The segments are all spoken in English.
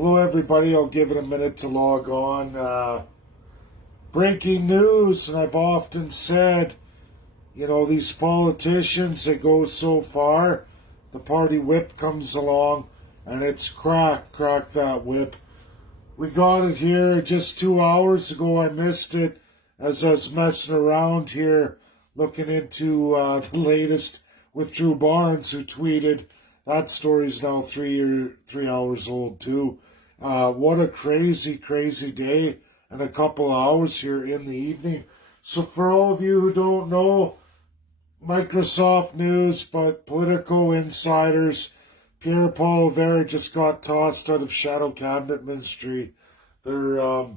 Hello, everybody. I'll give it a minute to log on. Breaking news, and I've often said, these politicians, they go so far, the party whip comes along, and it's crack that whip. We got it here just 2 hours ago. I missed it as I was messing around here, looking into the latest with Drew Barnes, who tweeted, that story's now 3 hours old too. What a crazy day and a couple hours here in the evening. So for all of you who don't know, Microsoft news, but Politico insiders, Pierre Poilievre just got tossed out of shadow cabinet ministry. They're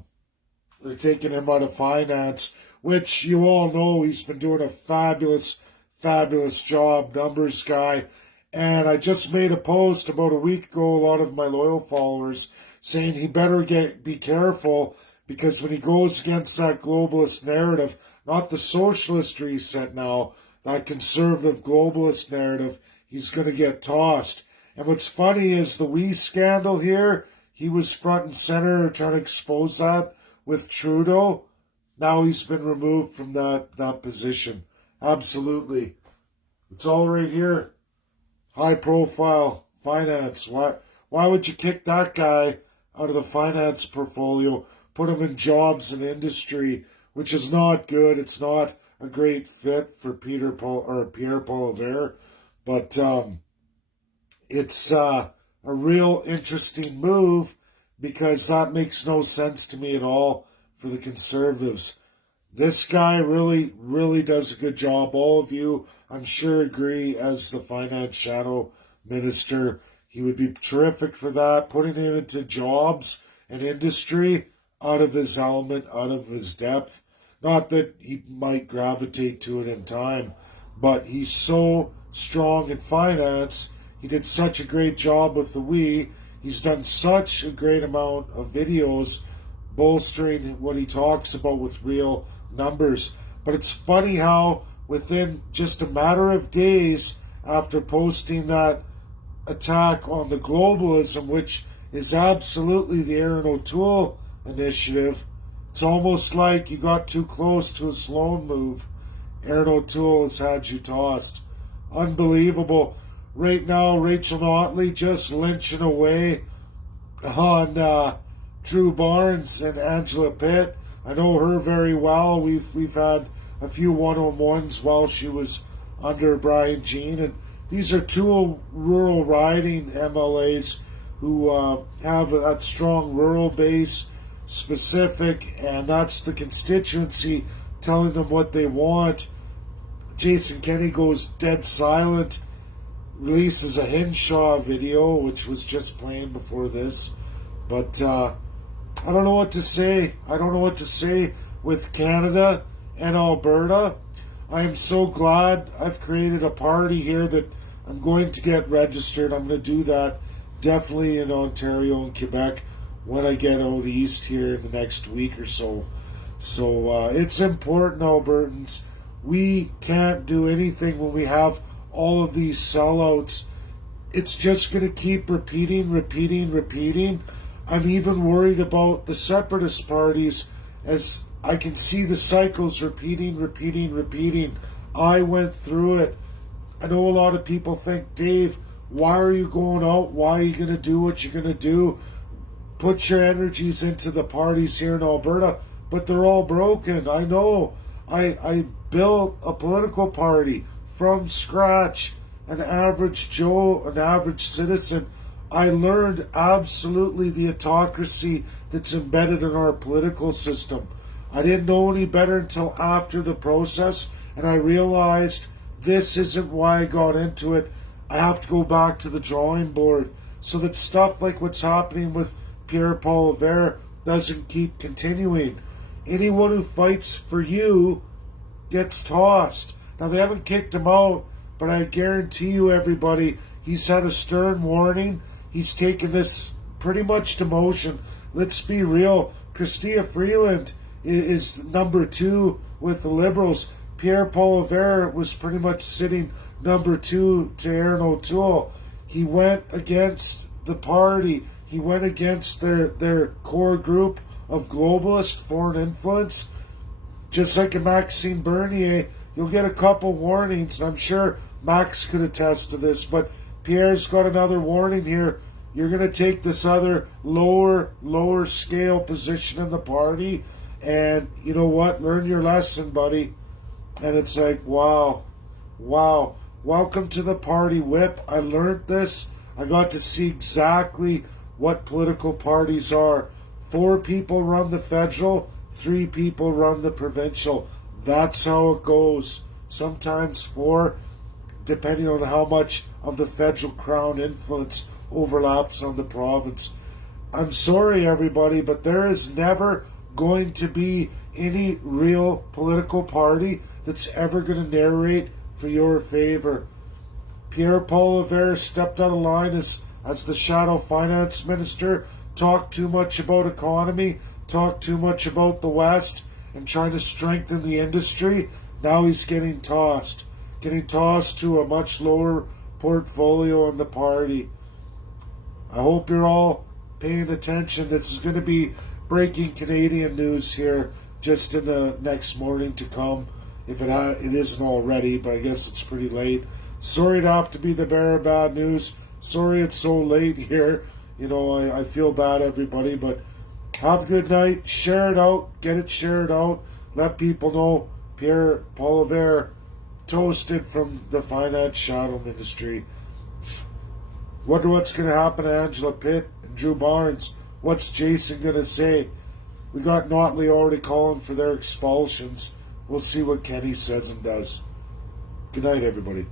taking him out of finance, which you all know he's been doing a fabulous job, numbers guy. And I just made a post about a week ago, a lot of my loyal followers, saying he better be careful, because when he goes against that globalist narrative, not the socialist reset now, that conservative globalist narrative, he's going to get tossed. And what's funny is the wee scandal here, he was front and center trying to expose that with Trudeau. Now he's been removed from that position. Absolutely. It's all right here. High profile finance. Why would you kick that guy out of the finance portfolio, put him in jobs and industry, which is not good. It's not a great fit for Pierre Poilievre, but it's a real interesting move, because that makes no sense to me at all for the Conservatives. This guy really does a good job. All of you, I'm sure, agree, as the finance shadow minister. He would be terrific for that, putting him into jobs and industry, out of his element, out of his depth. Not that he might gravitate to it in time, but he's so strong in finance. He did such a great job with the Wii. He's done such a great amount of videos bolstering what he talks about with real numbers. But it's funny how within just a matter of days after posting that attack on the globalism, which is absolutely the Aaron O'Toole initiative, it's almost like you got too close to a Sloan move. Aaron O'Toole has had you tossed. Unbelievable. Right now, Rachel Notley just lynching away on Drew Barnes and Angela Pitt. I know her very well. We've had a few one-on-ones while she was under Brian Jean, and these are two rural riding MLAs who have that strong rural base specific, and that's the constituency telling them what they want. Jason Kenney goes dead silent, releases a Hinshaw video, which was just playing before this. But I don't know what to say. I don't know what to say with Canada and Alberta. I am so glad I've created a party here that I'm going to get registered. I'm going to do that definitely in Ontario and Quebec when I get out east here in the next week or so. So it's important, Albertans. We can't do anything when we have all of these sellouts. It's just going to keep repeating. I'm even worried about the separatist parties, as I can see the cycles repeating. I went through it. I know a lot of people think, Dave, why are you going out? Why are you going to do what you're going to do? Put your energies into the parties here in Alberta. But they're all broken. I know. I built a political party from scratch, an average Joe, an average citizen. I learned absolutely the autocracy that's embedded in our political system. I didn't know any better until after the process, and I realized this isn't why I got into it. I have to go back to the drawing board so that stuff like what's happening with Pierre Poilievre doesn't keep continuing. Anyone who fights for you gets tossed. Now, they haven't kicked him out, but I guarantee you, everybody, he's had a stern warning. He's taken this pretty much to motion. Let's be real. Chrystia Freeland is number 2 with the Liberals. Pierre Poilievre was pretty much sitting number 2 to Aaron O'Toole. He went against the party. He went against their core group of globalist foreign influence. Just like a Maxime Bernier, you'll get a couple warnings, and I'm sure Max could attest to this, but Pierre's got another warning here. You're going to take this other lower scale position in the party, and you know what? Learn your lesson, buddy. And it's like, wow. Welcome to the party whip. I learned this. I got to see exactly what political parties are. 4 people run the federal, 3 people run the provincial. That's how it goes. Sometimes 4, depending on how much of the federal crown influence overlaps on the province. I'm sorry, everybody, but there is never going to be any real political party that's ever going to narrate for your favor. Pierre Poilievre stepped out of line as the shadow finance minister, talked too much about economy, talked too much about the West, and trying to strengthen the industry. Now he's getting tossed to a much lower portfolio in the party. I hope you're all paying attention. This is going to be breaking Canadian news here just in the next morning to come, if it isn't already, but I guess it's pretty late. Sorry to have to be the bearer of bad news. Sorry it's so late here. You know, I feel bad, everybody, but have a good night. Share it out. Get it shared out. Let people know Pierre Poilievre toasted from the finance shadow industry. Wonder what's going to happen to Angela Pitt and Drew Barnes. What's Jason going to say? We got Notley already calling for their expulsions. We'll see what Kenny says and does. Good night, everybody.